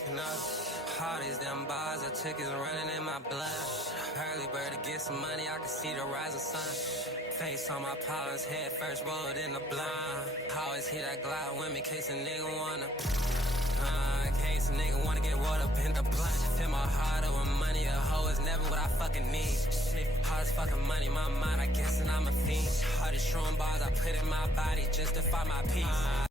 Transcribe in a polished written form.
waking up. All these damn bars, the tickets running in my blood. Early bird to get some money, I can see the rising sun. Face on my powers, head first, rolled in the blind. Always hit that glide with me, case a nigga wanna. Case a nigga wanna get rolled up in the blunt. Fill my heart over money, a hoe is never what I fucking need. Shit, all this fucking money, my mind, I guess, and I'm a fiend. All these strong bars I put in my body just to find my peace.